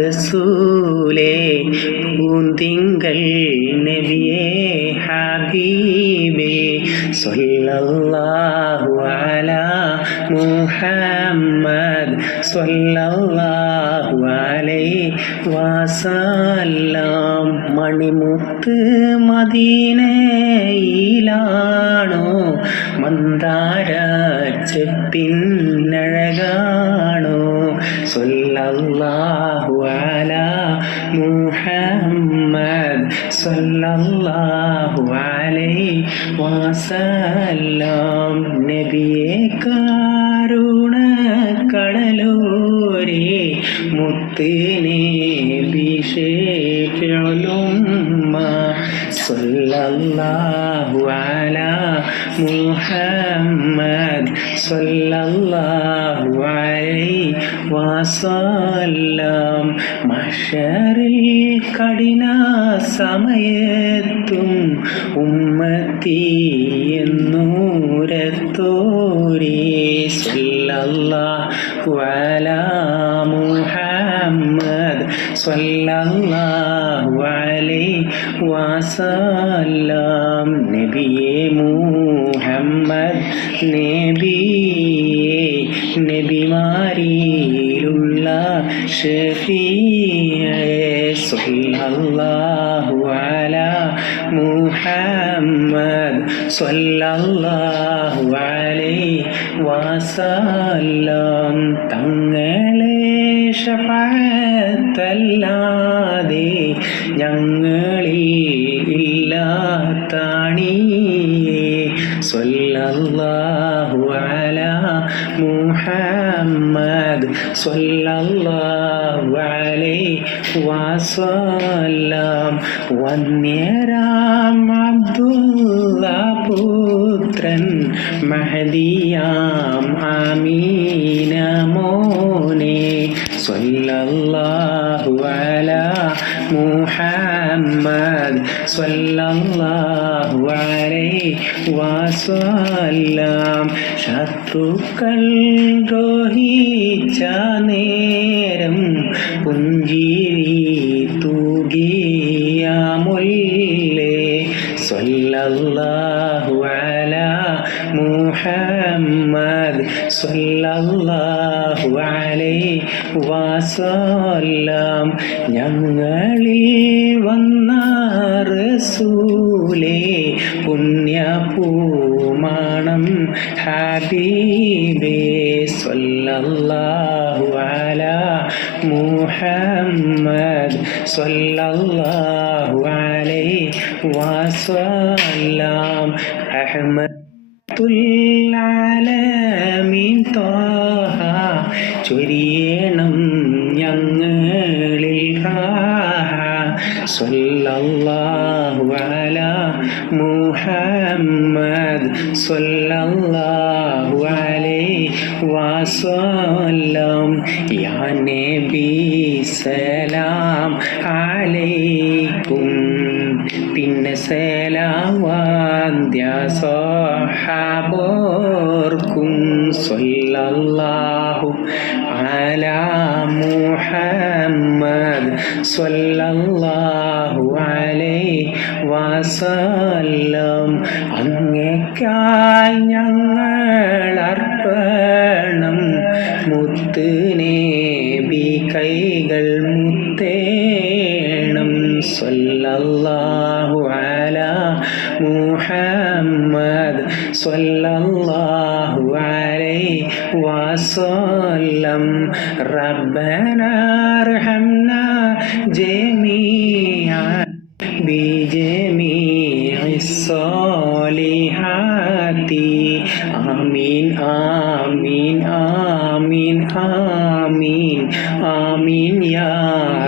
മക്കത്തൂതിത്താറസൂലേ പൂന്തിങ്കൾ നബിയേ ഹബീബേ സ്വല്ലല്ലാഹു വസല്ലം. മണിമുത്ത് മദീനയിലാണോ? മന്ദാര ചെപ്പിന്നഴകാണോ അലാ മുഹമ്മദ് അലൈഹി വസല്ലം. നബിയെ മുത്ത് നബിഷേഫിലുമ്മ സ്വല്ലല്ലാഹു അലാ മുഹമ്മദ്. സ്വല്ലല്ലാഹു അലൈഹി വസല്ലം. മഷറിൽ കഠിന സമയത്തും ഉമ്മത്തി എന്നൂരത്തോരേ. സ്വല്ലല്ലാഹു അലാ മുഹമ്മദ് സ്വല്ലല്ലാഹു അലൈഹി വസല്ലം നബിയെ മുഹമ്മദ് നബിയെ നബിമാരിയിലുള്ള ഷഫീഅേ സ്വല്ലല്ലാഹു അലാ മുഹമ്മദ് സ്വല്ലല്ലാഹു അലൈഹി വസല്ലം തങ്ങളെ ഷഫാത്തല്ലാതെ ഞങ്ങളിൽ ഇല്ലാത്താണീ സ്വല്ലല്ലാഹു അല മുഹമ്മദ് സ്വല്ലല്ലാഹു അലൈഹി വസല്ലം. വന്യരാം അബ്ദുള്ള പുത്രൻ മഹദിയാം ആമീന മോനെ. സ്വല്ലല്ലാഹു സ്വല്ലല്ലാഹു ശത്രുക്കൾ ദ്രോഹിച്ച നേരം പുഞ്ചിരി തൂകിയ മുല്ലേ. മുഹമ്മദ് സ്വല്ലല്ലാഹു അലൈഹി വസല്ലം. റസൂലേ പുണ്യപൂമാണം ഹബീബേ സല്ലല്ലാഹു അലാ മുഹമ്മദ് സല്ലല്ലാഹു അലൈഹി വസല്ലം. അഹ്മദുൽ ആലമീൻ തോഹ ചൊരിയണം റാഹ സ്വല്ലല്ലാഹു അലാ മുഹമ്മദ് സ്വല്ലല്ലാഹു അലൈഹി വസല്ലം യാ നബി സലാം അലൈക്കും പിന്നെ സലാവാന്ത്യ സ്വഹാബോർക്കും സ്വല്ലല്ലാഹു അലാ മുഹമ്മദ് സ്വല്ലല്ലാഹു അലൈഹി വസല്ലം അങ്ങേക്കായി ഞങ്ങൾ അർപ്പണം. മുത്തുനേബി കൈകൾ മുത്തേണം. സല്ലല്ലാഹു അല മുഹമ്മദ്. സല്ലല്ലാഹു അലൈ വസല്ലം. റബ്ബന അർഹംന ജമീഅ ബിജ সলিহাতি আমিন আমিন আমিন আমিন আমিন ইয়া